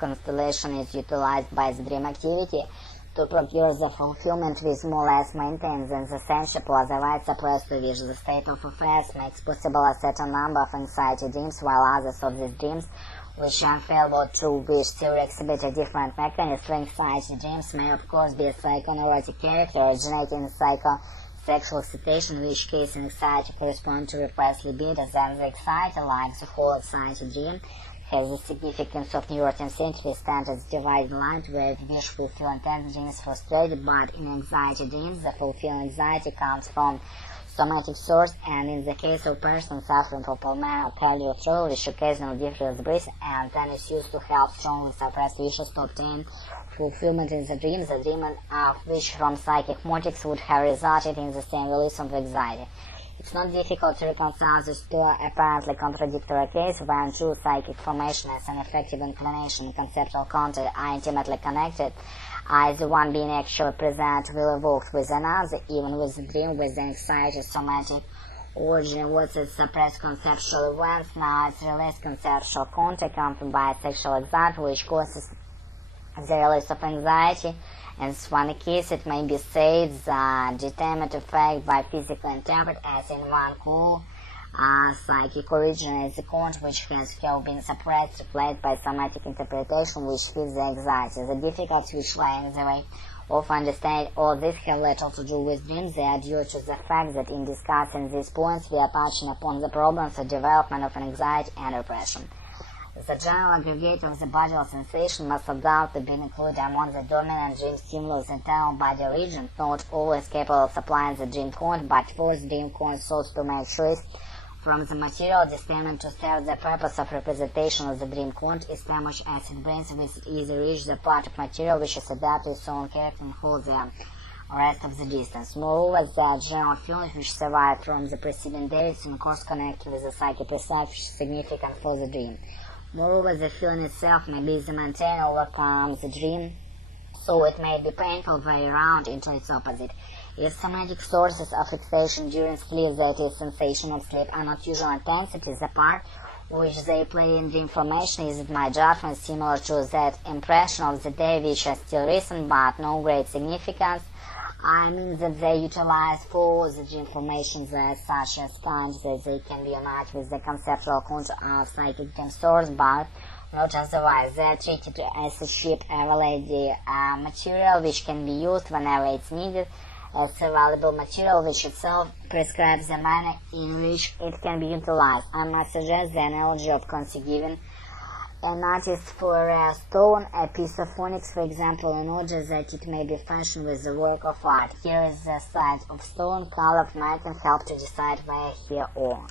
constellation is utilized by the dream activity to procure the fulfillment with more or less maintenance than the sensible, otherwise suppressed wish. The state of affairs makes possible a certain number of anxiety dreams, while others of these dreams, which are unfavorable to wish, still exhibit a different mechanism. Anxiety dreams may of course be a psychoneurotic character originating in psychosexual excitation, in which case anxiety corresponds to repressed libido. Then the anxiety, like the whole anxiety dream, has the significance of neurotransmitter stand as dividing line where the wish fulfilled intense dream is frustrated, but in anxiety dreams the fulfilled anxiety comes from somatic source, and in the case of person suffering from pulmonary arterial trouble which occasionally differs breathing and then is used to help strongly suppressed wishes to obtain fulfillment in the dream of which from psychic motives would have resulted in the same release of anxiety. It's not difficult to reconcile these two apparently contradictory cases when true psychic formation and an effective inclination and conceptual content are intimately connected. Either one being actually present will evoke with another, even with the dream with the anxiety somatic origin was its suppressed conceptual events. Now it's released conceptual content accompanied by sexual anxiety, which causes the release of anxiety. In one case, it may be said the determined effect by physical interpret as in one cool psychic origin is the content which has been suppressed, replaced by somatic interpretation which fits the anxiety. The difficulties which lie in the way of understanding all this have little to do with dreams. They are due to the fact that in discussing these points we are touching upon the problems of development of anxiety and repression. The general aggregate of the bodily sensation must undoubtedly be included among the dominant dream stimulus internal body region, not always capable of supplying the dream content, but force dream content sought to make choice from the material destined to serve the purpose of representation of the dream content, is so much as it brings with it easy reach the part of material which is adapted to its own character and holds the rest of the distance. Moreover, the general feelings which survive from the preceding days in course connected with the psychic perception is significant for the dream. Moreover, the feeling itself may be the maintained overcome the dream, so it may be painful very round into its opposite. If somatic sources of fixation during sleep, that is, sensation of sleep, are not usual intensity, the part which they play in dream formation is, in my judgment, similar to that impression of the day which is still recent but no great significance. I mean that they utilize for the dream formations as such as kind that they can be united with the conceptual content of psychic dream source, but not otherwise. They are treated as a cheap available material which can be used whenever it's needed, as a valuable material which itself prescribes the manner in which it can be utilized. I must suggest the analogy of giving an artist for a stone, a piece of onyx, for example, in order that it may be fashioned with the work of art. Here is the size of stone, color of matter, and help to decide where here or